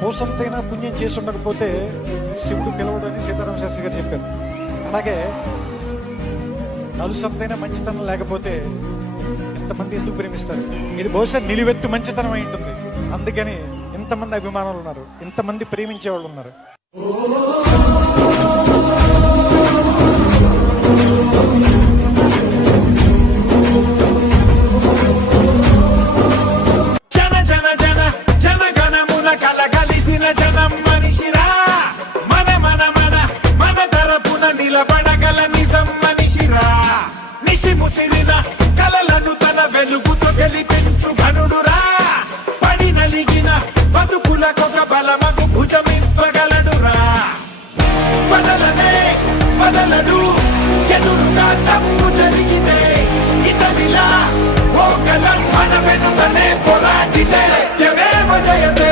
పూసంతైనా పుణ్యం చేసి ఉండకపోతే శివుడు పిలవడని సీతారామ శాస్త్రి గారు చెప్పారు. అలాగే నలుసంతైనా మంచితనం లేకపోతే ఎంతమంది ఎందుకు ప్రేమిస్తారు? ఇది బహుశా నిలువెత్తు మంచితనం అయి ఉంటుంది. అందుకని ఇంతమంది అభిమానులు ఉన్నారు, ఇంతమంది ప్రేమించే వాళ్ళు ఉన్నారు. నిలబడగల నిజం మనిషిరా, నిశి ముసిరిన కలలను తన వెలుగుతో గెలిపించు ఘనుడురా, పడి నలిగిన బతుకులకొక బలమగు భుజమివ్వగలడురా. వదలనే వదలడు ఎదురుగా తప్పు జరిగితే, ఇతనిలా ఓ కలం మన వెనుకనే పోరాడితే సత్యమేవ జయతే.